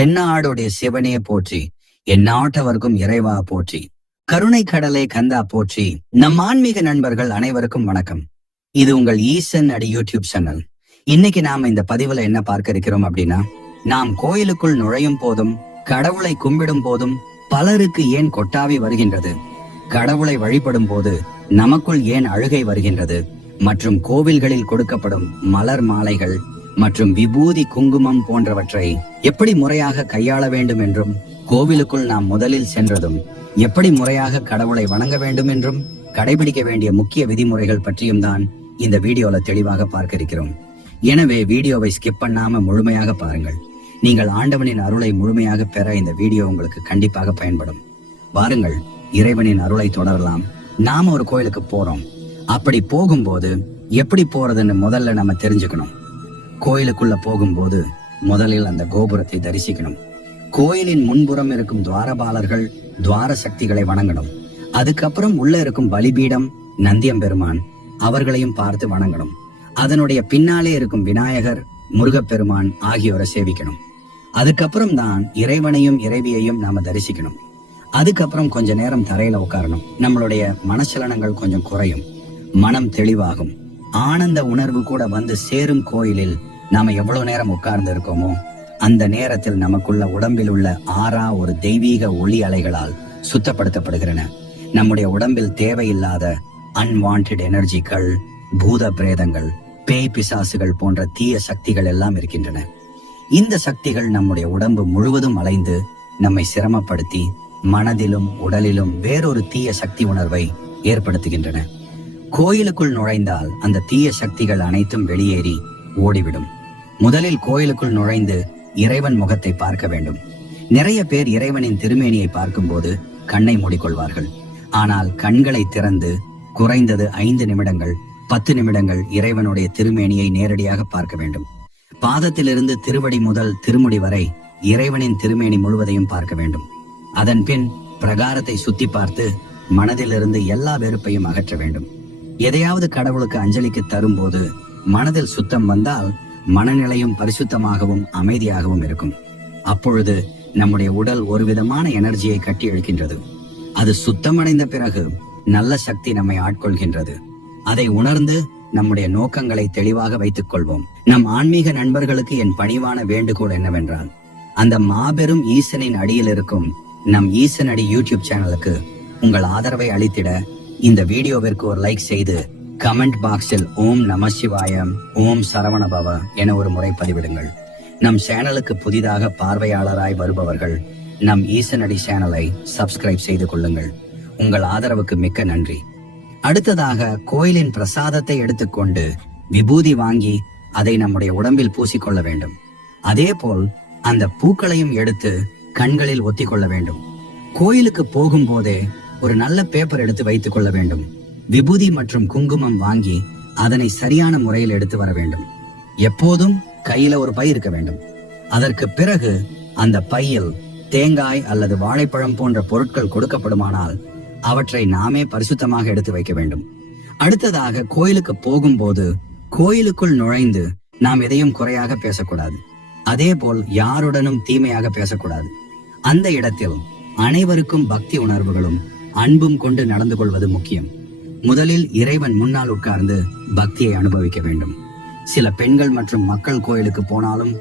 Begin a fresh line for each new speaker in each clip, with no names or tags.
தென்னாடுடைய சிவனே போற்றி. என் நாட்டவர்க்கும் இறைவா போற்றி. கருணை கடலை கந்தா போற்றி. நம் ஆன்மீக நண்பர்கள் அனைவருக்கும் வணக்கம். இது உங்கள் ஈசன் அடி யூடியூப் சேனல். இன்னைக்கு நாம இந்த பதிவுல என்ன பார்க்க இருக்கிறோம் அப்படின்னா நாம் கோயிலுக்குள் நுழையும் போதும் கடவுளை கும்பிடும் போதும் பலருக்கு ஏன் கொட்டாவி வருகின்றது? கடவுளை வழிபடும் போது நமக்குள் ஏன் அழுகை வருகின்றது? மற்றும் கோவில்களில் கொடுக்கப்படும் மலர் மாலைகள் மற்றும் விபூதி குங்குமம் போன்றவற்றை எப்படி முறையாக கையாள வேண்டும் என்றும் கோவிலுக்குள் நாம் முதலில் சென்றதும் எப்படி முறையாக கடவுளை வணங்க வேண்டும் என்றும் கடைபிடிக்க வேண்டிய முக்கிய விதிமுறைகள் பற்றியும் தான் இந்த வீடியோல தெளிவாக பார்க்க இருக்கிறோம். எனவே வீடியோவை ஸ்கிப் பண்ணாம முழுமையாக பாருங்கள். நீங்கள் ஆண்டவனின் அருளை முழுமையாக பெற இந்த வீடியோ உங்களுக்கு கண்டிப்பாக பயன்படும். வாருங்கள் இறைவனின் அருளை தொடரலாம். நாம ஒரு கோயிலுக்கு போறோம். அப்படி போகும்போது எப்படி போறதுன்னு முதல்ல நம்ம தெரிஞ்சுக்கணும். கோயிலுக்குள்ள போகும்போது முதலில் அந்த கோபுரத்தை தரிசிக்கணும். கோயிலின் முன்புறம் இருக்கும் துவாரபாலர்கள் துவார சக்திகளை வணங்கணும். அதுக்கப்புறம் உள்ள இருக்கும் பலிபீடம் நந்தியம்பெருமான் அவர்களையும் பார்த்து வணங்கணும். அதனுடைய பின்னாலே இருக்கும் விநாயகர் முருகப்பெருமான் ஆகியோரை சேவிக்கணும். அதுக்கப்புறம் தான் இறைவனையும் இறைவியையும் நாம தரிசிக்கணும். அதுக்கப்புறம் கொஞ்ச நேரம் தரையில உட்காரணும். நம்மளுடைய மனச்சலனங்கள் கொஞ்சம் குறையும். மனம் தெளிவாகும். ஆனந்த உணர்வு கூட வந்து சேரும் கோயிலில் நாம எவ்வளவு நேரம் உட்கார்ந்து இருக்கோமோ அந்த நேரத்தில் நமக்குள்ள உடம்பில் உள்ள ஆறா ஒரு தெய்வீக ஒளி அலைகளால் சுத்தப்படுத்தப்படுகிறன. நம்முடைய உடம்பில் தேவையில்லாத அன்வான்ட் எனர்ஜிகள் பூத பிரேதங்கள் பேய் பிசாசுகள் போன்ற தீய சக்திகள் எல்லாம் இருக்கின்றன. இந்த சக்திகள் நம்முடைய உடம்பு முழுவதும் அலைந்து நம்மை சிரமப்படுத்தி மனதிலும் உடலிலும் வேறொரு தீய சக்தி உணர்வை ஏற்படுத்துகின்றன. கோயிலுக்குள் நுழைந்தால் அந்த தீய சக்திகள் அனைத்தும் வெளியேறி ஓடிவிடும். முதலில் கோயிலுக்குள் நுழைந்து இறைவன் முகத்தை பார்க்க வேண்டும். நிறைய பேர் இறைவனின் திருமேனியை பார்க்கும்போது கண்ணை மூடிக்கொள்வார்கள். ஆனால் கண்களை திறந்து குறைந்தது ஐந்து நிமிடங்கள் பத்து நிமிடங்கள் இறைவனுடைய திருமேனியை நேரடியாக பார்க்க வேண்டும். பாதத்திலிருந்து திருவடி முதல் திருமுடி வரை இறைவனின் திருமேனி முழுவதையும் பார்க்க வேண்டும். அதன் பின் பிரகாரத்தை சுத்தி பார்த்து மனதிலிருந்து எல்லா வெறுப்பையும் அகற்ற வேண்டும். எதையாவது கடவுளுக்கு அஞ்சலிக்கு தரும்போது மனதில் சுத்தம் வந்தால் மனநிலையும் பரிசுத்தமாகவும் அமைதியாகவும் இருக்கும். அப்பொழுது நம்முடைய உடல் ஒரு விதமான எனர்ஜியை கட்டி எழுக்கின்றது அது சுத்தமடைந்த பிறகு நல்ல சக்தி நம்மை ஆட்கொள்கின்றது. அதை உணர்ந்து நம்முடைய நோக்கங்களை தெளிவாக வைத்துக் கொள்வோம் நம் ஆன்மீக நண்பர்களுக்கு என் பணிவான வேண்டுகோள் என்னவென்றால் அந்த மாபெரும் ஈசனின் அடியில் இருக்கும் நம் ஈசன் அடி யூடியூப் சேனலுக்கு உங்கள் ஆதரவை அளித்திட இந்த வீடியோவிற்கு ஒரு லைக் செய்து கமெண்ட் பாக்ஸில் ஓம் நம சிவாயம் ஓம் சரவணபவ என ஒரு முறை பதிவிடுங்கள். நம் சேனலுக்கு புதிதாக பார்வையாளராய் வருபவர்கள் நம் ஈசனடி சேனலை சப்ஸ்கிரைப் செய்து கொள்ளுங்கள். உங்கள் ஆதரவுக்கு மிக்க நன்றி. அடுத்ததாக கோயிலின் பிரசாதத்தை எடுத்துக்கொண்டு விபூதி வாங்கி அதை நம்முடைய உடம்பில் பூசிக்கொள்ள வேண்டும். அதே போல் அந்த பூக்களையும் எடுத்து கண்களில் ஒத்திக்கொள்ள வேண்டும். கோயிலுக்கு போகும்போதே ஒரு நல்ல பேப்பர் எடுத்து வைத்துக் கொள்ள வேண்டும். விபூதி மற்றும் குங்குமம் வாங்கி அதனை சரியான முறையில் எடுத்து வர வேண்டும். எப்போதும் கையில ஒரு பை இருக்க வேண்டும். அதற்கு பிறகு அந்த பையில் தேங்காய் அல்லது வாழைப்பழம் போன்ற பொருட்கள் கொடுக்கப்படுமானால் அவற்றை நாமே பரிசுத்தமாக எடுத்து வைக்க வேண்டும். அடுத்ததாக கோயிலுக்கு போகும்போது கோயிலுக்குள் நுழைந்து நாம் எதையும் குறையாக பேசக்கூடாது. அதே போல் யாருடனும் தீமையாக பேசக்கூடாது. அந்த இடத்தில் அனைவருக்கும் பக்தி உணர்வுகளும் அன்பும் கொண்டு நடந்து கொள்வது முக்கியம். முதலில் இறைவன் முன்னால் உட்கார்ந்து பக்தியை அனுபவிக்க வேண்டும். சில பெண்கள் மற்றும் மக்கள் கோயிலுக்கு போனாலும்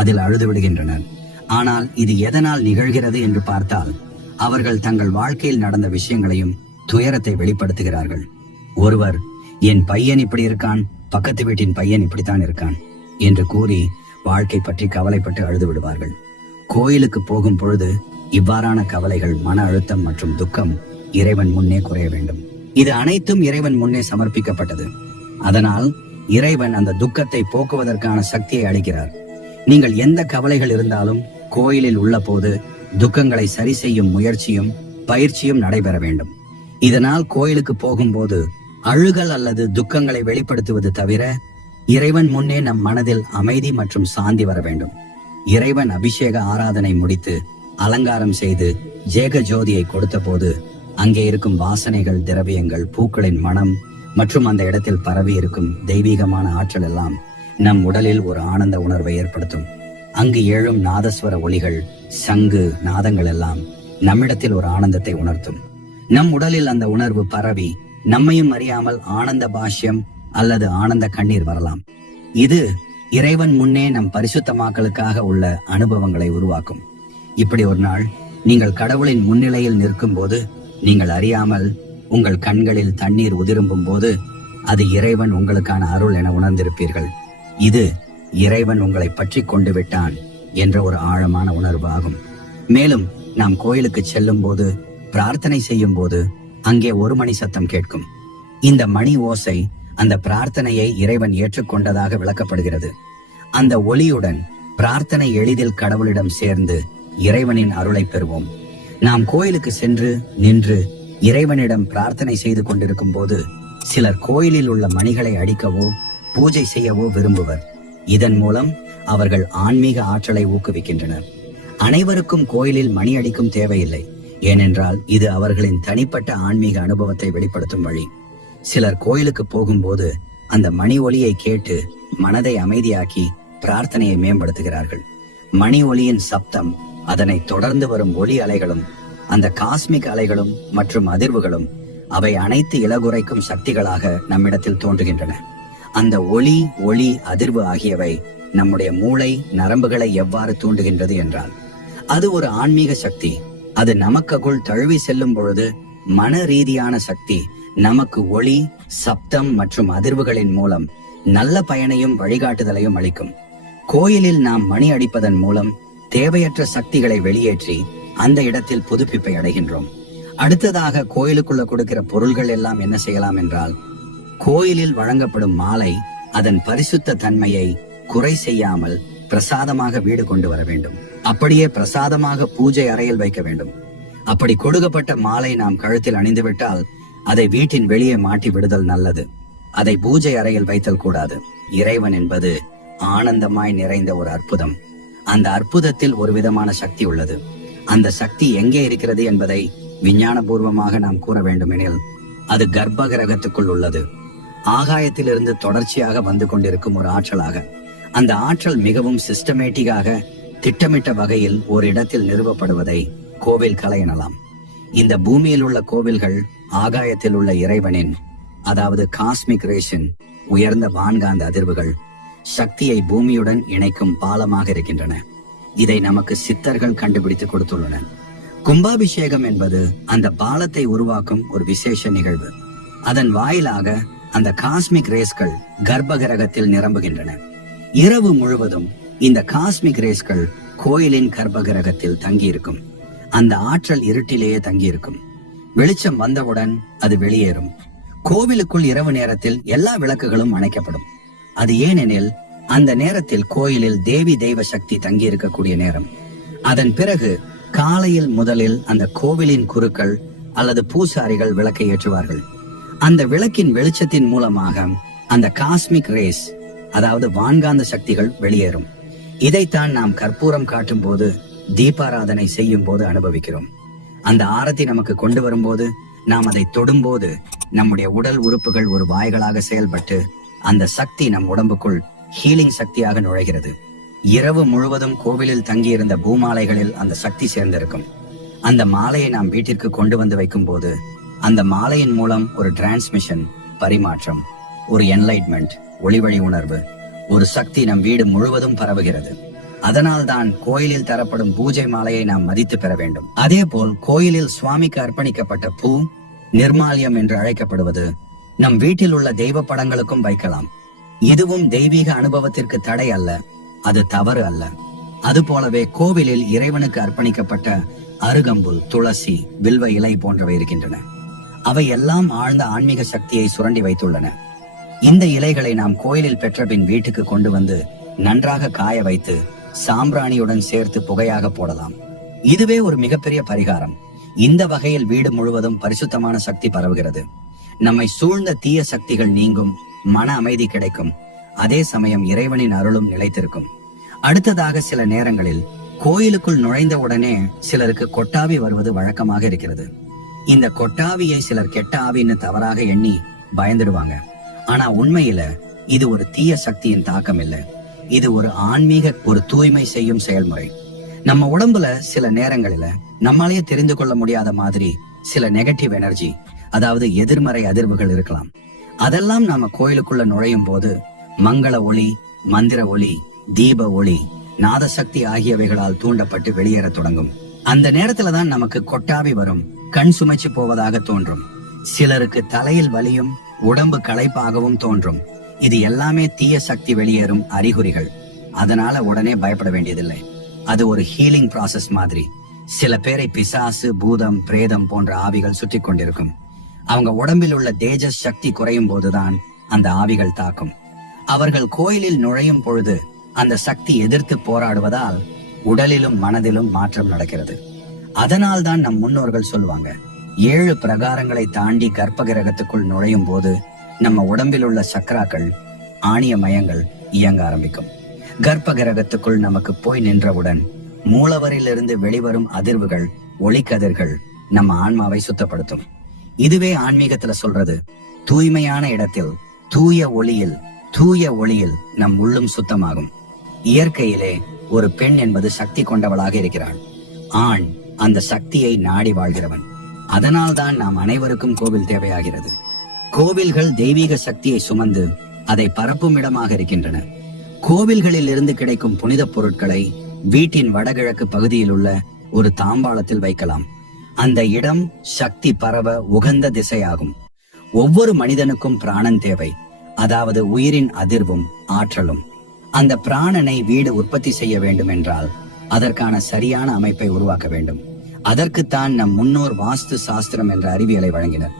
அதில் அழுது விடுகின்றனர். ஆனால் இது எதனால் நிகழ்கிறது என்று பார்த்தால் அவர்கள் தங்கள் வாழ்க்கையில் நடந்த விஷயங்களையும் துயரத்தை வெளிப்படுத்துகிறார்கள். ஒருவர் என் பையன் இப்படி இருக்கான் பக்கத்து வீட்டின் பையன் இப்படித்தான் இருக்கான் என்று கூறி வாழ்க்கை பற்றி கவலைப்பட்டு அழுது விடுவார்கள். கோயிலுக்கு போகும் பொழுது இவ்வாறான கவலைகள் மன அழுத்தம் மற்றும் துக்கம் இறைவன் முன்னே குறைய வேண்டும். இது அனைத்தும் இறைவன் முன்னே சமர்ப்பிக்கப்பட்டது. அதனால் இறைவன் அந்த துக்கத்தை போக்குவதற்கான சக்தியை அளிக்கிறார். நீங்கள் எந்த கவலைகள் இருந்தாலும் கோயிலில் உள்ள போது துக்கங்களை சரி செய்யும் முயற்சியும் பயிற்சியும் நடைபெற வேண்டும். இதனால் கோயிலுக்கு போகும்போது அழுகல் அல்லது துக்கங்களை வெளிப்படுத்துவது தவிர இறைவன் முன்னே நம் மனதில் அமைதி மற்றும் சாந்தி வர வேண்டும். இறைவன் அபிஷேக ஆராதனை முடித்து அலங்காரம் செய்து ஜேக ஜோதியை கொடுத்த போது அங்கே இருக்கும் வாசனைகள் திரவியங்கள் பூக்களின் மனம் மற்றும் அந்த இடத்தில் பரவி இருக்கும் தெய்வீகமான ஆற்றல் எல்லாம் நம் உடலில் ஒரு ஆனந்த உணர்வை ஏற்படுத்தும். அங்கு எழும் நாதஸ்வர ஒளிகள் சங்கு நாதங்கள் எல்லாம் நம்மிடத்தில் ஒரு ஆனந்தத்தை உணர்த்தும். நம் உடலில் அந்த உணர்வு பரவி நம்மையும் அறியாமல் ஆனந்த பாஷ்யம் அல்லது ஆனந்த கண்ணீர் வரலாம். இது இறைவன் முன்னே நம் பரிசுத்தமாக்கலுக்காக உள்ள அனுபவங்களை உருவாக்கும். இப்படி ஒரு நாள் நீங்கள் கடவுளின் முன்னிலையில் நிற்கும் போது நீங்கள் அறியாமல் உங்கள் கண்களில் தண்ணீர் உதிரும்பும் போது அது இறைவன் உங்களுக்கான அருள் என உணர்ந்திருப்பீர்கள். இது இறைவன் உங்களை பற்றி கொண்டு விட்டான் என்ற ஒரு ஆழமான உணர்வு ஆகும் மேலும் நாம் கோயிலுக்கு செல்லும் போது பிரார்த்தனை செய்யும் போது அங்கே ஒரு மணி சத்தம் கேட்கும். இந்த மணி ஓசை அந்த பிரார்த்தனையை இறைவன் ஏற்றுக்கொண்டதாக விளக்கப்படுகிறது. அந்த ஒளியுடன் பிரார்த்தனை எளிதில் கடவுளிடம் சேர்ந்து இறைவனின் அருளை பெறுவோம். நாம் கோயிலுக்கு சென்று நின்று இறைவனிடம் பிரார்த்தனை செய்து கொண்டிருக்கும் போது சிலர் கோயிலில் உள்ள மணிகளை அடிக்கவோ பூஜை செய்யவோ விரும்புவர். இதன் மூலம் அவர்கள் ஆன்மீக ஆற்றலை ஊக்குவிக்கின்றனர். அனைவருக்கும் கோயிலில் மணி அடிக்கும் தேவையில்லை. ஏனென்றால் இது அவர்களின் தனிப்பட்ட ஆன்மீக அனுபவத்தை வெளிப்படுத்தும் வழி. சிலர் கோயிலுக்கு போகும்போது அந்த மணி ஒலியை கேட்டு மனதை அமைதியாக்கி பிரார்த்தனையை மேம்படுத்துகிறார்கள். மணி ஒலியின் சப்தம் அதனை தொடர்ந்து வரும் ஒளி அலைகளும் அந்த காஸ்மிக் அலைகளும் மற்றும் அதிர்வுகளும் அவை அனைத்து இலகுரைக்கும் சக்திகளாக நம்மிடத்தில் தோன்றுகின்றன. அந்த ஒளி ஒளி அதிர்வு ஆகியவை நம்முடைய மூளை நரம்புகளை எவ்வாறு தூண்டுகின்றது என்றால் அது ஒரு ஆன்மீக சக்தி. அது நமக்குள் தழுவி செல்லும் பொழுது மன ரீதியான சக்தி நமக்கு ஒளி சப்தம் மற்றும் அதிர்வுகளின் மூலம் நல்ல பயனையும் வழிகாட்டுதலையும் அளிக்கும். கோயிலில் நாம் மணி அடிப்பதன் மூலம் தேவையற்ற சக்திகளை வெளியேற்றி அந்த இடத்தில் புதுப்பிப்பை அடைகின்றோம். அடுத்ததாக கோயிலுக்குள்ள கொடுக்கிற பொருள்கள் எல்லாம் என்ன செய்யலாம் என்றால் கோயிலில் வழங்கப்படும் மாலை அதன் பரிசுத்த தன்மையை குறை செய்யாமல் பிரசாதமாக வீடு கொண்டு வர வேண்டும். அப்படியே பிரசாதமாக பூஜை அறையில் வைக்க வேண்டும். அப்படி கொடுக்கப்பட்ட மாலை நாம் கழுத்தில் அணிந்துவிட்டால் அதை வீட்டின் வெளியே மாட்டி விடுதல் நல்லது. அதை பூஜை அறையில் வைத்தல் கூடாது. இறைவன் என்பது ஆனந்தமாய் நிறைந்த ஒரு அற்புதம். அந்த அற்புதத்தில் ஒரு விதமான சக்தி உள்ளது. அந்த சக்தி எங்கே இருக்கிறது என்பதை விஞ்ஞானபூர்வமாக நாம் கூற வேண்டுமெனில் அது கர்ப்ப கிரகத்துக்குள் உள்ளது. ஆகாயத்திலிருந்து தொடர்ச்சியாக வந்து கொண்டிருக்கும் ஒரு ஆற்றலாக. அந்த ஆற்றல் மிகவும் சிஸ்டமேட்டிக்காக திட்டமிட்ட வகையில் ஒரு இடத்தில் நிறுவப்படுவதை கோவில் கலை எனலாம். இந்த பூமியில் உள்ள கோவில்கள் ஆகாயத்தில் உள்ள இறைவனின் அதாவது காஸ்மிக் ரேஷன் உயர்ந்த வான்காந்த அதிர்வுகள் சக்தியை பூமியுடன் இணைக்கும் பாலமாக இருக்கின்றன. இதை நமக்கு சித்தர்கள் கண்டுபிடித்து கொடுத்துள்ளனர். கும்பாபிஷேகம் என்பது அந்த பாலத்தை உருவாக்கும் ஒரு விசேஷ நிகழ்வு. அதன் வாயிலாக அந்த காஸ்மிக் ரேஸ்கள் கர்ப்ப கிரகத்தில் நிரம்புகின்றன. இரவு முழுவதும் இந்த காஸ்மிக் ரேஸ்கள் கோயிலின் கர்ப்ப கிரகத்தில் தங்கியிருக்கும். அந்த ஆற்றல் இருட்டிலேயே தங்கியிருக்கும். வெளிச்சம் வந்தவுடன் அது வெளியேறும். கோவிலுக்குள் இரவு நேரத்தில் எல்லா விளக்குகளும் அணைக்கப்படும். அது ஏனெனில் அந்த நேரத்தில் கோயிலில் தேவி தெய்வ சக்தி தங்கியிருக்கக்கூடிய நேரம். அதன் பிறகு காலையில் முதலில் அந்த கோவிலின் குருக்கள் அல்லது பூசாரிகள் விளக்கை ஏற்றுவார்கள். அந்த விளக்கின் வெளிச்சத்தின் மூலமாக அந்த காஸ்மிக் ரேஸ் அதாவது வான்காந்த சக்திகள் வெளியேறும். இதைத்தான் நாம் கற்பூரம் காட்டும் போது தீபாராதனை செய்யும் போது அனுபவிக்கிறோம். அந்த ஆரத்தி நமக்கு கொண்டு வரும்போது நாம் அதை தொடும்போது நம்முடைய உடல் உறுப்புகள் ஒரு வாய்களாக செயல்பட்டு அந்த சக்தி நம் உடம்புக்குள் ஹீலிங் சக்தியாக நுழைகிறது. இரவு முழுவதும் கோவிலில் தங்கியிருந்த பூமாலைகளில் அந்த சக்தி சேர்ந்திருக்கும். அந்த மாலையை நாம் வீட்டிற்கு கொண்டு வந்து வைக்கும் போது அந்த மாலையின் மூலம் ஒரு டிரான்ஸ்மிஷன் பரிமாற்றம் ஒரு என்லைட்மெண்ட் ஒளிவழி உணர்வு ஒரு சக்தி நம் வீடு முழுவதும் பரவுகிறது. அதனால்தான் கோயிலில் தரப்படும் பூஜை மாலையை நாம் மதித்து பெற வேண்டும். அதே போல் கோயிலில் சுவாமிக்கு அர்ப்பணிக்கப்பட்ட பூ நிர்மாலியம் என்று அழைக்கப்படுவது நம் வீட்டில் உள்ள தெய்வ படங்களுக்கும் வைக்கலாம். இதுவும் தெய்வீக அனுபவத்திற்கு தடை அல்ல அது தவறு அல்ல. அது போலவே கோவிலில் இறைவனுக்கு அர்ப்பணிக்கப்பட்ட அருகம்புல் துளசி வில்வ இலை போன்றவை இருக்கின்றன. அவை எல்லாம் ஆழ்ந்த ஆன்மீக சக்தியை சுரண்டி வைத்துள்ளன. இந்த இலைகளை நாம் கோயிலில் பெற்ற பின் வீட்டுக்கு கொண்டு வந்து நன்றாக காய வைத்து சாம்பிராணியுடன் சேர்த்து புகையாக போடலாம். இதுவே ஒரு மிகப்பெரிய பரிகாரம். இந்த வகையில் வீடு முழுவதும் பரிசுத்தமான சக்தி பரவுகிறது. நம்மை சூழ்ந்த தீய சக்திகள் நீங்கும் மன அமைதி கிடைக்கும். அதே சமயம் இறைவனின் அருளும் நிலைத்திருக்கும். அடுத்ததாக சில நேரங்களில் கோயிலுக்குள் நுழைந்த உடனே சிலருக்கு கொட்டாவி வருவது வழக்கமாக இருக்கிறது. இந்த கொட்டாவியை சிலர் கெட்ட ஆவின்னு தவறாக எண்ணி பயந்துடுவாங்க. ஆனா உண்மையில இது ஒரு தீய சக்தியின் தாக்கம் இல்லை. இது ஒரு ஆன்மீக ஒரு தூய்மை செய்யும் செயல்முறை. நம்ம உடம்புல சில நேரங்களில நம்மளாலேயே தெரிந்து கொள்ள முடியாத மாதிரி சில நெகட்டிவ் எனர்ஜி அதாவது எதிர்மறை அதிர்வுகள் இருக்கலாம். அதெல்லாம் நாம கோயிலுக்குள்ள நுழையும் போது மங்கள ஒளி மந்திர ஒளி தீப ஒளி நாதசக்தி ஆகியவைகளால் தூண்டப்பட்டு வெளியேற தொடங்கும். அந்த நேரத்துல தான் நமக்கு கொட்டாவி வரும் கண் சுமைச்சு போவதாக தோன்றும். சிலருக்கு தலையில் வலியும் உடம்பு களைப்பாகவும் தோன்றும். இது எல்லாமே தீய சக்தி வெளியேறும் அறிகுறிகள். அதனால உடனே பயப்பட வேண்டியதில்லை. அது ஒரு ஹீலிங் ப்ராசஸ் மாதிரி. சில பேரை பிசாசு பூதம் பிரேதம் போன்ற ஆவிகள் சுற்றி கொண்டிருக்கும். அவங்க உடம்பில் உள்ள தேஜஸ் சக்தி குறையும் போதுதான் அந்த ஆவிகள் தாக்கும். அவர்கள் கோயிலில் நுழையும் பொழுது அந்த சக்தி எதிர்த்து போராடுவதால் உடலிலும் மனதிலும் மாற்றம் நடக்கிறது. அதனால் தான் நம் முன்னோர்கள் சொல்லுவாங்க ஏழு பிரகாரங்களை தாண்டி கர்ப்ப கிரகத்துக்குள் நுழையும் போது நம்ம உடம்பில் உள்ள சக்கராக்கள் ஆணிய மயங்கள் இயங்க ஆரம்பிக்கும். கர்ப்ப கிரகத்துக்குள் நமக்கு போய் நின்றவுடன் மூலவரிலிருந்து வெளிவரும் அதிர்வுகள் ஒளிக்கதிர்கள் நம்ம ஆன்மாவை சுத்தப்படுத்தும். இதுவே ஆன்மீகத்துல சொல்றது. தூய்மையான இடத்தில் தூய ஒளியில் தூய ஒளியில் நம் உள்ளும் சுத்தமாகும். இயற்கையிலே ஒரு பெண் என்பது சக்தி கொண்டவளாக இருக்கிறாள். ஆண் அந்த சக்தியை நாடி வாழ்கிறவன். அதனால்தான் நாம் அனைவருக்கும் கோவில் தேவையாகிறது. கோவில்கள் தெய்வீக சக்தியை சுமந்து அதை பரப்பும் இடமாக இருக்கின்றன. கோவில்களில் இருந்து கிடைக்கும் புனித பொருட்களை வீட்டின் வடகிழக்கு பகுதியில் உள்ள ஒரு தாம்பாளத்தில் வைக்கலாம். அந்த இடம் சக்தி பரவ உகந்த திசையாகும். ஒவ்வொரு மனிதனுக்கும் பிராணன் தேவை. அதாவது உயிரின் அதிர்வும் ஆற்றலும். அந்த பிராணனை வீடு உற்பத்தி செய்ய வேண்டும் என்றால் அதற்கான சரியான அமைப்பை உருவாக்க வேண்டும். அதற்குத்தான் நம் முன்னோர் வாஸ்து சாஸ்திரம் என்ற அறிவியலை வழங்கினர்.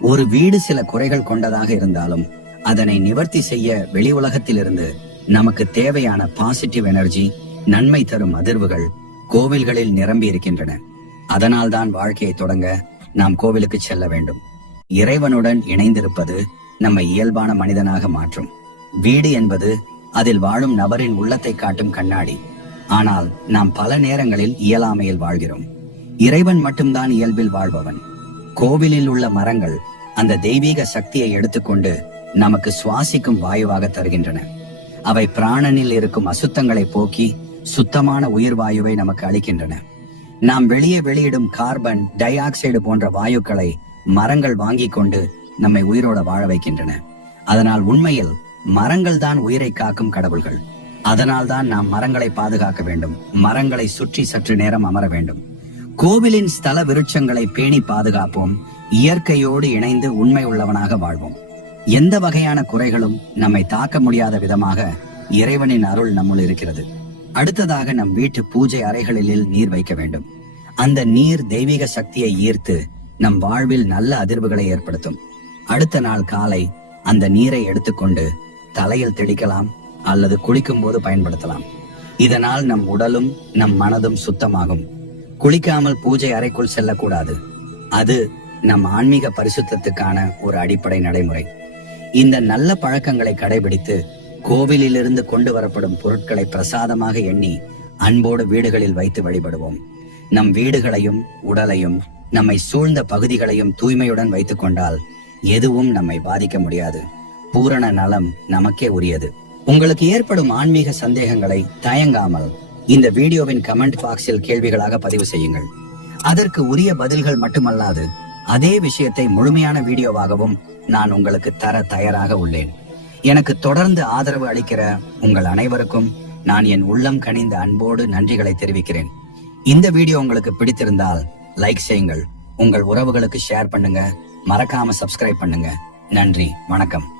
ஒரு வீடு சில குறைகள் கொண்டதாக இருந்தாலும் அதனை நிவர்த்தி செய்ய வெளி உலகத்திலிருந்து நமக்கு தேவையான பாசிட்டிவ் எனர்ஜி நன்மை தரும் அதிர்வுகள் கோவில்களில் நிரம்பி இருக்கின்றன அதனால்தான் வாழ்க்கையை தொடங்க நாம் கோவிலுக்கு செல்ல வேண்டும். இறைவனுடன் இணைந்திருப்பது நம்மை இயல்பான மனிதனாக மாற்றும். வீடு என்பது அதில் வாழும் நபரின் உள்ளத்தை காட்டும் கண்ணாடி. ஆனால் நாம் பல நேரங்களில் இயலாமையில் வாழ்கிறோம். இறைவன் மட்டும்தான் இயல்பில் வாழ்பவன். கோவிலில் உள்ள மரங்கள் அந்த தெய்வீக சக்தியை எடுத்துக்கொண்டு நமக்கு சுவாசிக்கும் வாயுவாக தருகின்றன. அவை பிராணனில் இருக்கும் அசுத்தங்களை போக்கி சுத்தமான உயிர் வாயுவை நமக்கு அளிக்கின்றன. நாம் வெளியே வெளியிடும் கார்பன் டை ஆக்சைடு போன்ற வாயுக்களை மரங்கள் வாங்கி கொண்டு நம்மை உயிரோட வாழ வைக்கின்றன. அதனால் உண்மையில் மரங்கள் தான் உயிரை காக்கும் கடவுள்கள். அதனால் தான் நாம் மரங்களை பாதுகாக்க வேண்டும். மரங்களை சுற்றி சற்று நேரம் அமர வேண்டும். கோவிலின் ஸ்தல விருட்சங்களை பேணி பாதுகாப்போம். இயற்கையோடு இணைந்து உண்மை உள்ளவனாக வாழ்வோம். எந்த வகையான குறைகளும் நம்மை தாக்க முடியாத விதமாக இறைவனின் அருள் நம்முள் இருக்கிறது. அடுத்ததாக நம் வீட்டு பூஜை அறைகளில் நீர் வைக்க வேண்டும். அந்த நீர் தெய்வீக சக்தியை ஈர்த்து நம் வாழ்வில் நல்ல அதிர்வுகளை ஏற்படுத்தும். அடுத்த நாள் காலை அந்த நீரை எடுத்துக்கொண்டு தலையில் தெளிக்கலாம் அல்லது குளிக்கும் போது பயன்படுத்தலாம். இதனால் நம் உடலும் நம் மனதும் சுத்தமாகும். குளிக்காமல் பூஜை அறைக்குள் செல்லக்கூடாது. அது நம் ஆன்மீக பரிசுத்தத்துக்கான ஒரு அடிப்படை நடைமுறை. இந்த நல்ல பழக்கங்களை கடைபிடித்து கோவிலிலிருந்து கொண்டு வரப்படும் பொருட்களை பிரசாதமாக எண்ணி அன்போடு வீடுகளில் வைத்து வழிபடுவோம். நம் வீடுகளையும் உடலையும் நம்மை சூழ்ந்த பகுதிகளையும் தூய்மையுடன் வைத்துக் கொண்டால் எதுவும் நம்மை பாதிக்க முடியாது. பூரண நலம் நமக்கே உரியது. உங்களுக்கு ஏற்படும் ஆன்மீக சந்தேகங்களை தயங்காமல் இந்த வீடியோவின் கமெண்ட் பாக்ஸில் கேள்விகளாக பதிவு செய்யுங்கள். அதற்கு உரிய பதில்கள் மட்டுமல்லாது அதே விஷயத்தை முழுமையான வீடியோவாகவும் நான் உங்களுக்கு தர தயாராக உள்ளேன். எனக்கு தொடர்ந்து ஆதரவு அளிக்கிற உங்கள் அனைவருக்கும் நான் என் உள்ளம் கனிந்த அன்போடு நன்றிகளை தெரிவிக்கிறேன். இந்த வீடியோ உங்களுக்கு பிடித்திருந்தால் லைக் செய்யுங்கள். உங்கள் உறவுகளுக்கு ஷேர் பண்ணுங்க. மறக்காம சப்ஸ்கிரைப் பண்ணுங்க. நன்றி. வணக்கம்.